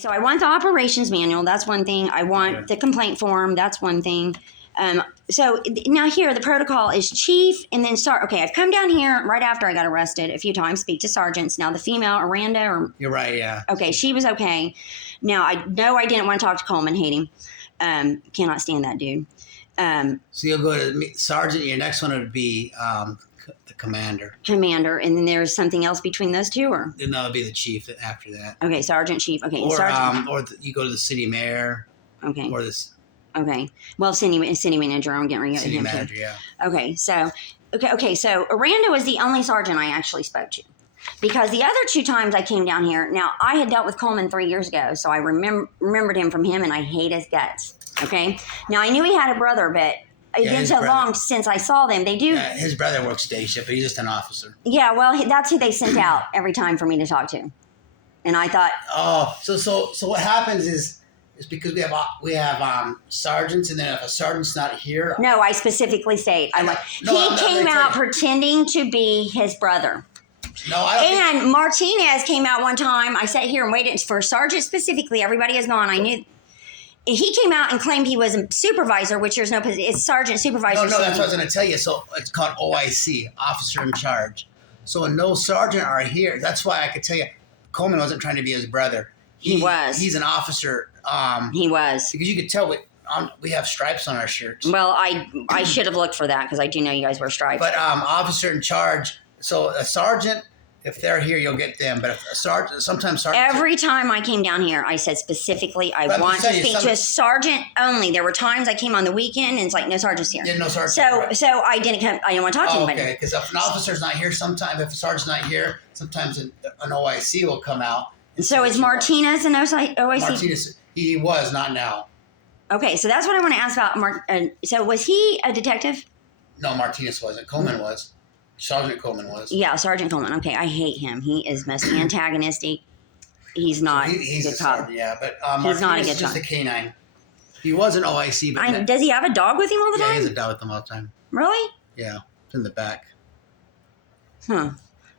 So I want the operations manual. That's one thing. I want the complaint form. That's one thing. So now here, the protocol is chief and then sergeant. Okay, I've come down here right after I got arrested a few times, speak to sergeants. Now the female, Aranda, or... You're right, yeah. Okay, she was okay. Now, I know I didn't want to talk to Coleman, hate him. Cannot stand that dude. So you'll go to sergeant, your next one would be the commander. Commander, and then there's something else between those two, or? Then that would be the chief after that. Okay, sergeant, chief. Okay, Or, sergeant. you go to the city mayor. Okay. Or this. Okay. Well, city manager, I'm getting ready to City him manager, too. yeah. Okay, so Aranda was the only sergeant I actually spoke to. Because the other two times I came down here, now I had dealt with Coleman 3 years ago, so I remembered him from him, and I hate his guts. Okay? Now, I knew he had a brother, but it's been so long since I saw them. They do. Yeah, his brother works day shift, but he's just an officer. Yeah, well, that's who they sent out every time for me to talk to. And I thought... Oh, so what happens is because we have sergeants, and then if a sergeant's not here... No, I specifically state. He came out pretending to be his brother. No, I don't. And Martinez came out one time. I sat here and waited for a sergeant specifically. Everybody has gone. I knew. He came out and claimed he was a supervisor, which there's no position. It's sergeant supervisor. No, that's what I was going to tell you. So it's called OIC, officer in charge. So when no sergeant are here, that's why I could tell you Coleman wasn't trying to be his brother. He was. He's an officer. He was. Because you could tell we have stripes on our shirts. Well, I should have looked for that because I do know you guys wear stripes. But officer in charge. So a sergeant, if they're here, you'll get them. But if a sergeant, sometimes sergeant. Every time I came down here, I said specifically, I want to speak to a sergeant only. There were times I came on the weekend and it's like, no sergeant's here. Yeah, no sergeant. So I didn't come. I didn't want to talk to anybody. Okay, because if an officer's not here, sometimes if a sergeant's not here, sometimes an OIC will come out. So is Martinez an OIC? Martinez, he was, not now. Okay, so that's what I want to ask about. So was he a detective? No, Martinez wasn't. Coleman was. Sergeant Coleman was. Yeah, Sergeant Coleman. Okay, I hate him. He is most antagonistic. He's not he's a good cop. Sergeant, yeah, but he's not a Martinez good is just cop. a canine. He was an OIC, but does he have a dog with him all the time? Yeah, he has a dog with him all the time. Really? Yeah, it's in the back. Huh.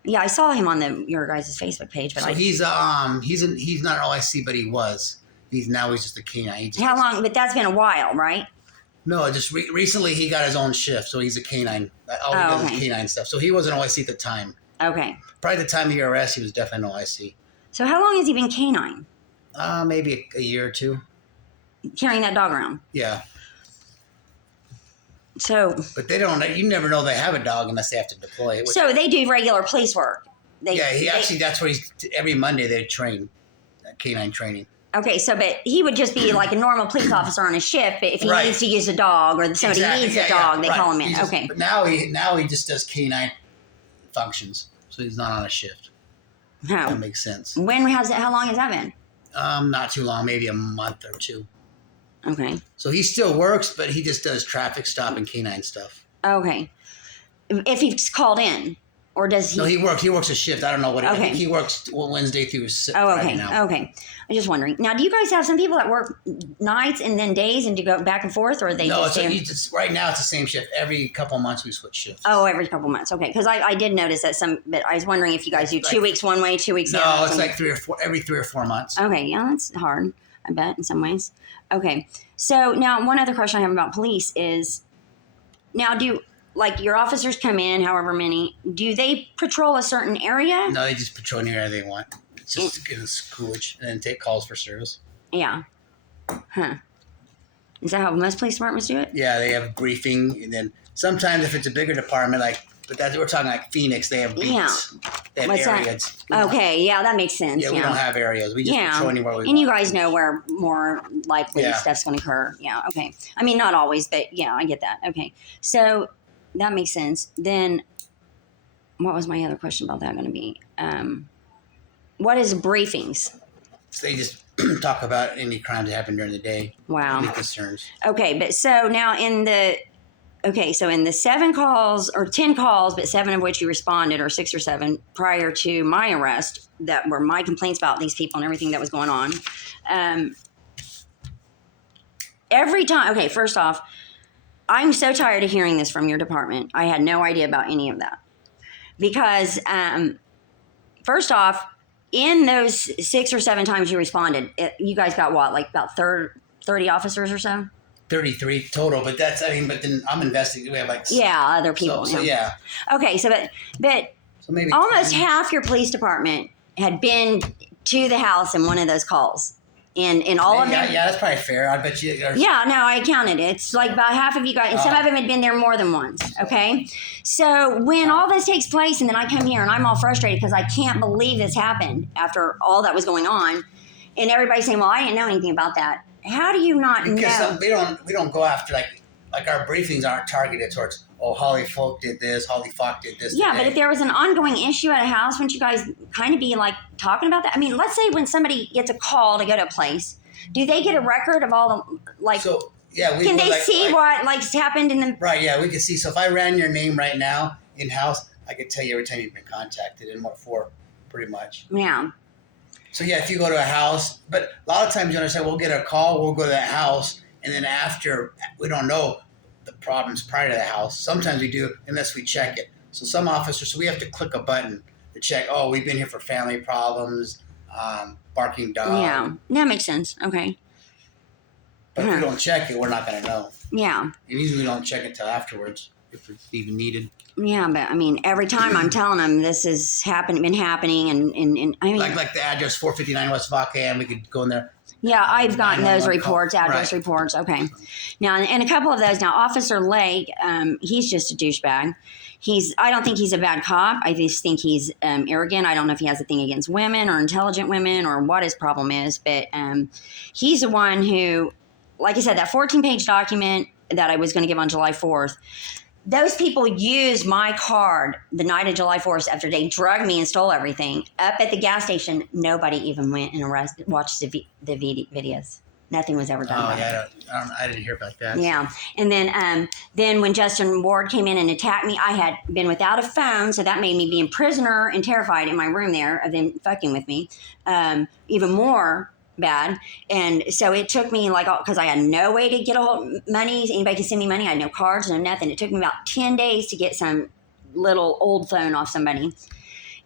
Yeah, I saw him on your guys' Facebook page. But so he's not an OIC, but he was. He's just a canine. How long? But that's been a while, right? No, just recently he got his own shift, so he's a canine. All he does is canine stuff. So he was an OIC at the time. Okay. Probably the time of your arrest, he was definitely an OIC. So how long has he been canine? Maybe a year or two. Carrying that dog around? Yeah. So. But they don't. You never know they have a dog unless they have to deploy it. So they do regular police work. That's what every Monday they train, canine training. Okay, but he would just be like a normal police officer on a shift, but if he needs to use a dog or somebody needs a dog, they call him in. Okay. But now he just does canine functions, so he's not on a shift. How? That makes sense. How long has that been? Not too long, maybe a month or two. Okay. So he still works, but he just does traffic stop and canine stuff. Okay. If he's called in. Or does he? No, he works a shift. I don't know what. I think he works Wednesday through Friday now. Okay. I'm just wondering. Now, do you guys have some people that work nights and then days and do go back and forth, or are they? No, right now it's the same shift. Every couple of months we switch shifts. Oh, every couple of months. Okay, because I did notice that but I was wondering if you guys do 2 weeks one way, 2 weeks the other. No, it's like every 3 or 4 months. Okay, yeah, that's hard. I bet in some ways. Okay, so now one other question I have about police is, now your officers come in, however many, do they patrol a certain area? No, they just patrol any area they want. It's just to get a schoolage and then take calls for service. Yeah. Huh. Is that how most police departments do it? Yeah, they have a briefing, and then sometimes if it's a bigger department, we're talking like Phoenix, they have beats. Yeah. They have What's areas. That? Okay, yeah, that makes sense. Yeah, we don't have areas. We just patrol anywhere we want. And you guys know where more likely stuff's going to occur. Yeah, okay. I mean, not always, but yeah, I get that. Okay. So that makes sense. Then what was my other question about that going to be? What is briefings? So they just talk about any crimes that happen during the day. Wow. Any concerns. Okay, but so now in the 7 calls or 10 calls, but 7 of which you responded, or 6 or 7 prior to my arrest, that were my complaints about these people and everything that was going on. Every time, okay, first off, I'm so tired of hearing this from your department. I had no idea about any of that. Because, first off, in those 6 or 7 times you responded, you guys got what, like about 30 officers or so? 33 total, but that's, I mean, but then I'm investigating. We have like, Yeah, other people. so yeah. Okay, so but So maybe almost 20. half your police department had been to the house in one of those calls. And all of them. Yeah, that's probably fair. I bet you. Yeah, no, I counted it. It's like about half of you guys, and some of them had been there more than once. Okay, so when all this takes place, and then I come here and I'm all frustrated because I can't believe this happened after all that was going on, and everybody's saying, "Well, I didn't know anything about that." How do you not know? Because we don't go after like our briefings aren't targeted towards Holly Folk did this, Holly Falk did this. Yeah, today. but if there was an ongoing issue at a house, wouldn't you guys kind of be like talking about that? I mean, let's say when somebody gets a call to go to a place, do they get a record of all the like? So yeah, can they see what happened in the? Right. Yeah, we can see. So if I ran your name right now in house, I could tell you every time you've been contacted and what for, pretty much. Yeah. So yeah, if you go to a house, but a lot of times you understand, we'll get a call, we'll go to that house, and then after we don't know the problems prior to the house. Sometimes we do, unless we check it. So some officers, so we have to click a button to check. Oh, we've been here for family problems, barking dog. Yeah, that makes sense. Okay. But if we don't check it, we're not going to know. Yeah. And usually we don't check it till afterwards if it's even needed. Yeah, but I mean, every time I'm telling them this has been happening, and I mean, like the address 459 West Vaca, and we could go in there. Yeah, I've gotten those 911 reports, call. address Right. reports. Okay. Now, and a couple of those. Now, Officer Lake, he's just a douchebag. I don't think he's a bad cop. I just think he's arrogant. I don't know if he has a thing against women or intelligent women or what his problem is, but he's the one who, like I said, that 14-page document that I was going to give on July 4th, those people used my card the night of July 4th after they drugged me and stole everything. Up at the gas station, nobody even went and watched the videos. Nothing was ever done. Oh, about it. yeah, I didn't hear about that. Yeah. And then when Justin Ward came in and attacked me, I had been without a phone, so that made me being prisoner and terrified in my room there of them fucking with me. Even more bad. And so it took me because I had no way to get a hold of money. Anybody could send me money. I had no cards, no nothing. It took me about 10 days to get some little old phone off somebody.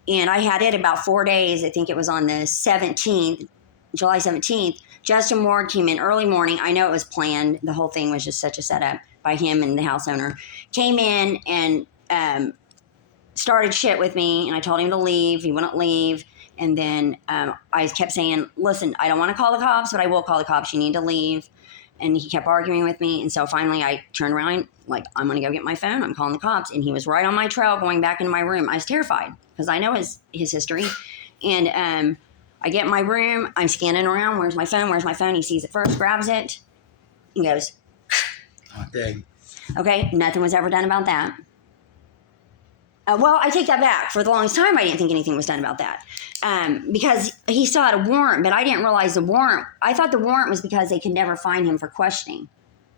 And I had it about 4 days. I think it was on the 17th, July 17th. Justin Ward came in early morning. I know it was planned. The whole thing was just such a setup by him and the house owner. Came in and started shit with me. And I told him to leave. He wouldn't leave. And then I kept saying, listen, I don't want to call the cops, but I will call the cops. You need to leave. And he kept arguing with me. And so finally I turned around, I'm going to go get my phone. I'm calling the cops. And he was right on my trail going back into my room. I was terrified because I know his history. And I get in my room. I'm scanning around. Where's my phone? Where's my phone? He sees it first, grabs it, and goes, Oh, dang. Okay, nothing was ever done about that. Well, I take that back. For the longest time, I didn't think anything was done about that. Because he still had a warrant, but I didn't realize the warrant. I thought the warrant was because they could never find him for questioning,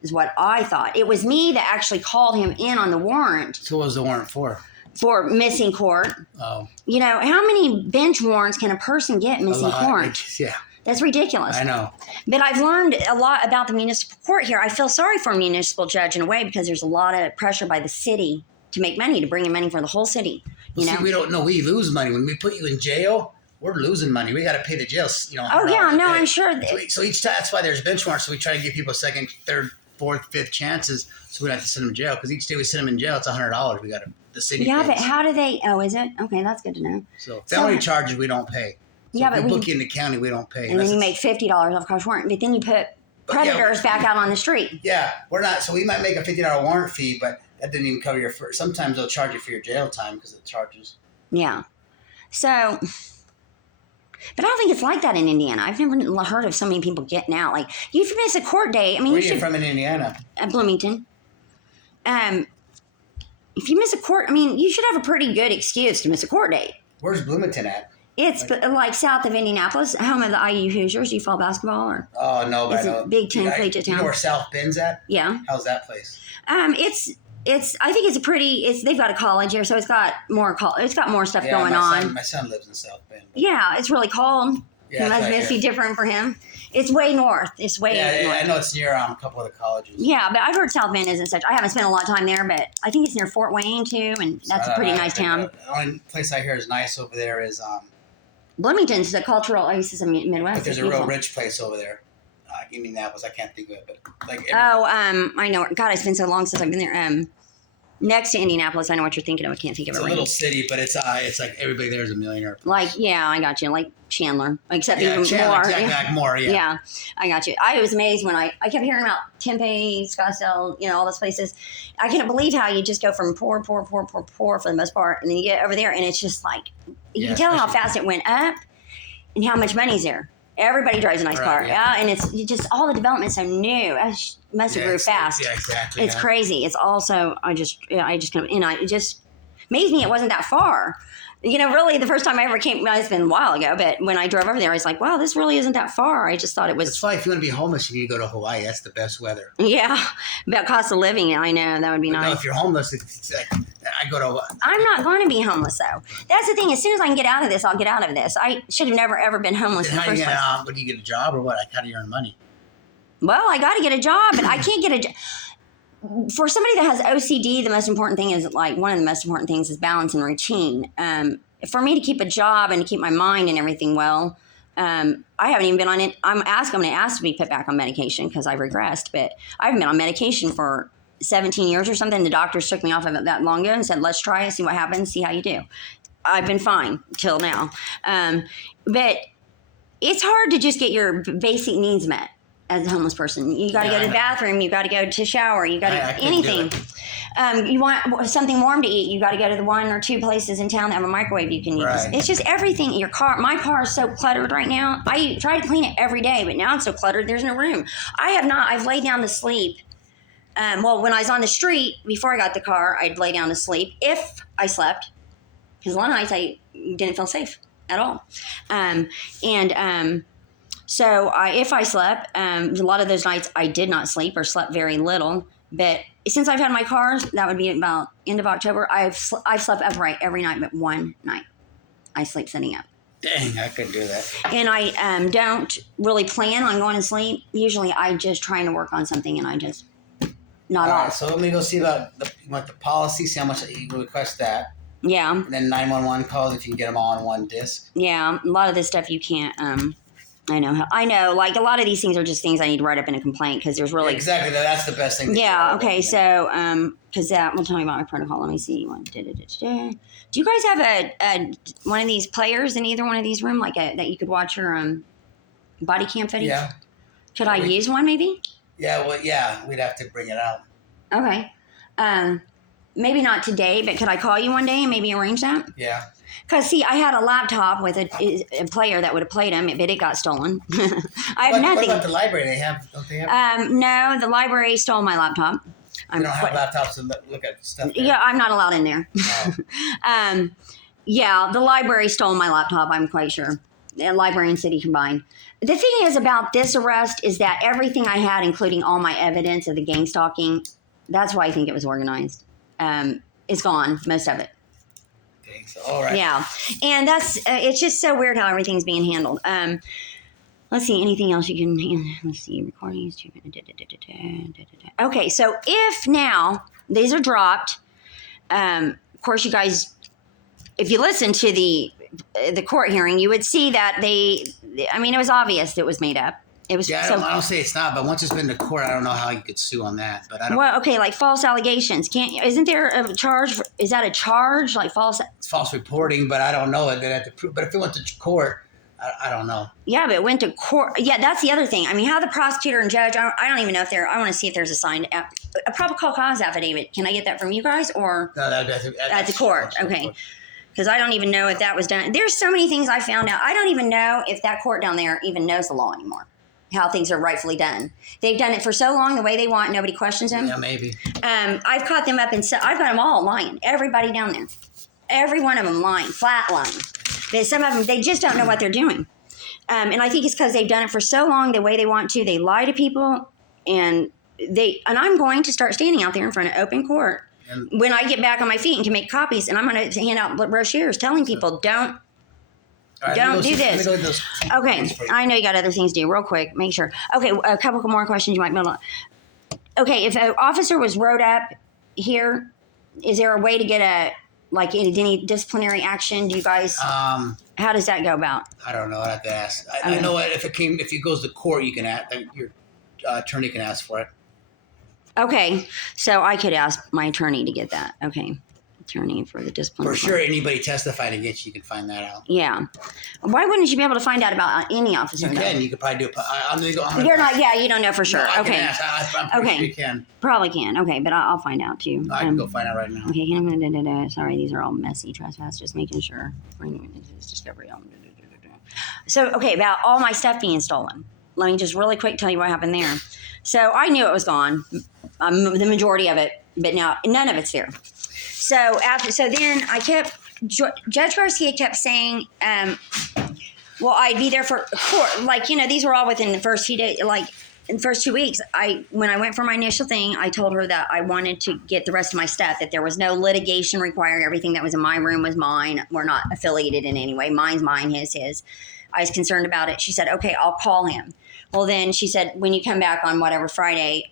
is what I thought. It was me that actually called him in on the warrant. So what was the warrant for? For missing court. Oh. You know, how many bench warrants can a person get missing court? Yeah. That's ridiculous. I know. But I've learned a lot about the municipal court here. I feel sorry for a municipal judge in a way because there's a lot of pressure by the city to make money, to bring in money for the whole city. You know? See, we don't know. We lose money. When we put you in jail, we're losing money. We got to pay the jail, Oh, yeah. No, I'm sure. So each time, that's why there's bench warrants. So we try to give people second, third, fourth, fifth chances so we don't have to send them to jail. Because each day we send them in jail, it's $100. We got to, the city Yeah, pays. but how do they, is it? Okay, that's good to know. So felony charges, we don't pay. So yeah, if but we book you in the county, we don't pay. And then you make $50 off cost warrant. But then you put predators back out on the street. Yeah, we're not. So we might make a $50 warrant fee, but that didn't even cover your first. Sometimes they'll charge you for your jail time because of the charges. Yeah. So, but I don't think it's like that in Indiana. I've never heard of so many people getting out. Like, if you miss a court date, I mean, Where are you from in Indiana? Bloomington. If you miss a court, I mean, you should have a pretty good excuse to miss a court date. Where's Bloomington at? It's like south of Indianapolis, home of the IU Hoosiers. Do you follow basketball or? Oh no, but Is it Big Ten collegiate you know town? where South Bend's at? Yeah. How's that place? It's. I think it's a pretty. They've got a college here, so it's got more. It's got more stuff going on. My son lives in South Bend. Yeah, it's really cold. Yeah, it must be different for him. It's way north. It's way north. Yeah, I know it's near a couple of the colleges. Yeah, but I've heard South Bend isn't such. I haven't spent a lot of time there, but I think it's near Fort Wayne too, and that's a pretty nice town. The only place I hear is nice over there is Bloomington's the cultural oasis of Midwest. But there's It's a real beautiful. rich place over there. Indianapolis, I can't think of it, but like I know. God, it's been so long since I've been there. Next to Indianapolis, I know what you're thinking of. I can't think of it's it a right little now. city, but it's like everybody there is a millionaire. Like, yeah, I got you. Like Chandler, except Yeah, even Chandler, more. exactly, like more, yeah. Yeah, I got you. I was amazed when I kept hearing about Tempe, Scottsdale, all those places. I couldn't believe how you just go from poor for the most part, and then you get over there, and it's just like you Yeah, can tell how especially- fast it went up and how much money's there. Everybody drives a nice Right, car, yeah. and it's just all the development's so new. I must have grew fast. Yeah, exactly. It's crazy. It's also it just amazed me it wasn't that far. Really, the first time I ever came, well, it's been a while ago, but when I drove over there, I was like, wow, this really isn't that far. I just thought it It's was, why if you want to be homeless, you need to go to Hawaii. That's the best weather. yeah, about cost of living. I know, that would be But no, nice. if you're homeless, it's like, I go to. I'm not going to be homeless, though. That's the thing. As soon as I can get out of this, I'll get out of this. I should have never, ever been homeless in the How you first place. what do you get a job or what? Like, how do you earn money? Well, I got to get a job, but I can't get a job. For somebody that has OCD, the most important thing is one of the most important things is balance and routine. For me to keep a job and to keep my mind and everything well, I haven't even been on it. I'm going to ask to be put back on medication because I've regressed, but I haven't been on medication for 17 years or something. The doctors took me off of it that long ago and said, let's try it, see what happens, see how you do. I've been fine till now. But it's hard to just get your basic needs met as a homeless person. You got to go to the bathroom. You got to go to shower. You got to anything. You want something warm to eat. You got to go to the 1 or 2 places in town that have a microwave you can use. Right. It's just everything. Your car. My car is so cluttered right now. I try to clean it every day, but now it's so cluttered. There's no room. I have not. I've laid down to sleep. When I was on the street before I got the car, I'd lay down to sleep if I slept, because a lot of nights I didn't feel safe at all. So if I slept, a lot of those nights I did not sleep or slept very little. But since I've had my cars, that would be about end of October, I've slept upright every night but one night. I sleep sitting up. Dang, I couldn't do that. And I don't really plan on going to sleep. Usually I just trying to work on something and I just not All off. right, so let me go see about you want the policy, see how much you request that. Yeah. And then 911 calls if you can get them all on one disc. Yeah. A lot of this stuff you can't, I know. Like a lot of these things are just things I need to write up in a complaint because there's really. Yeah, exactly. That's the best thing. Yeah. Okay. So, because that will tell me about my protocol. Let me see. Do you guys have a one of these players in either one of these rooms, that you could watch your body cam footage? Yeah. Could I use one maybe? Yeah. Well, yeah. We'd have to bring it out. Okay. Maybe not today, but could I call you one day and maybe arrange that? Yeah. Because, see, I had a laptop with a player that would have played them, but it got stolen. I have nothing. What about the library? Don't they have? No, the library stole my laptop. We don't have laptops to look at stuff. There. Yeah, I'm not allowed in there. No. Yeah, the library stole my laptop, I'm quite sure. The library and city combined. The thing is about this arrest is that everything I had, including all my evidence of the gang stalking, that's why I think it was organized. Is gone, most of it. Okay, so, all right. Yeah, and that's it's just so weird how everything's being handled. Let's see, anything else you can? Let's see, recordings. Okay, so if now these are dropped, of course, you guys, if you listen to the court hearing, you would see that it was obvious that it was made up. It was Yeah, I don't say it's not, but once it's been to court, I don't know how you could sue on that. But I don't. Well, okay, like false allegations. Isn't there a charge? Is that a charge? Like false? It's false reporting, but I don't know it. They have to prove. But if it went to court, I don't know. Yeah, but it went to court. Yeah, that's the other thing. I mean, how the prosecutor and judge, I don't even know if I want to see if there's a signed, a probable cause affidavit. Can I get that from you guys or? No, that's at the court. Okay. Because I don't even know if that was done. There's so many things I found out. I don't even know if that court down there even knows the law anymore, how things are rightfully done. They've done it for so long the way they want. Nobody questions them. Yeah, maybe. I've caught them up I've got them all lying. Everybody down there. Every one of them lying, flat lying. Some of them, they just don't know what they're doing. And I think it's because they've done it for so long the way they want to. They lie to people, and I'm going to start standing out there in front of open court when I get back on my feet and can make copies, and I'm going to hand out brochures telling people, don't do this. Okay, I know you got other things to do. Real quick, make sure. Okay, a couple more questions you might be able to. Okay, if an officer was wrote up here, is there a way to get Like any disciplinary action? Do you guys? How does that go about? I don't know. I have to ask. I know if it goes to court, you can ask. Your attorney can ask for it. Okay, so I could ask my attorney to get that. Okay, attorney for the discipline. For sure, anybody testifying against you can find that out. Yeah. Why wouldn't you be able to find out about any officer? You can. You could probably do it. You're not. Yeah, you don't know for sure. No, I okay. Can ask. I'm pretty sure you can. Probably can. Okay, but I'll find out too. I can go find out right now. Okay. Sorry, these are all messy. Trespass. Just making sure. Discovery. So okay, about all my stuff being stolen. Let me just really quick tell you what happened there. So I knew it was gone, the majority of it, but now none of it's there. So then I kept, Judge Garcia kept saying, well, I'd be there for court. Like, these were all within the first few days, like in the first 2 weeks. When I went for my initial thing, I told her that I wanted to get the rest of my stuff, that there was no litigation required. Everything that was in my room was mine. We're not affiliated in any way. Mine's mine, his. I was concerned about it. She said, okay, I'll call him. Well, then she said, when you come back on whatever Friday,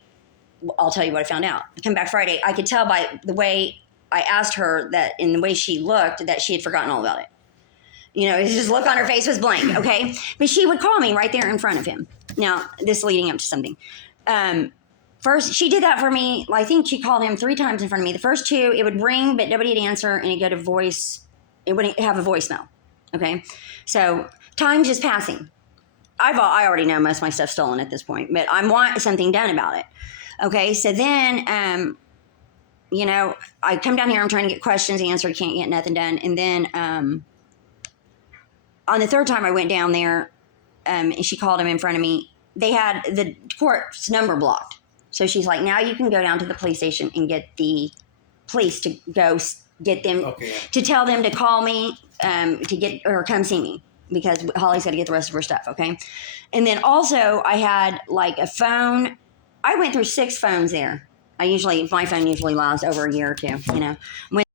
I'll tell you what I found out. I come back Friday. I could tell by the way I asked her that in the way she looked that she had forgotten all about it. Just look on her face was blank, okay? But she would call me right there in front of him. Now, this leading up to something. First, she did that for me. I think she called him 3 times in front of me. The first 2, it would ring, but nobody would answer, and it'd go to voice. It wouldn't have a voicemail, okay? So time's just passing. I already know most of my stuff's stolen at this point, but I want something done about it. Okay, so then, I come down here, I'm trying to get questions answered, can't get nothing done. And then on the 3rd time I went down there, and she called him in front of me, they had the court's number blocked. So she's like, now you can go down to the police station and get the police to go get them, to tell them to call me, to get, or come see me. Because Holly's got to get the rest of her stuff, okay? And then also I had like a phone. I went through 6 phones there. My phone usually lasts over a year or 2, When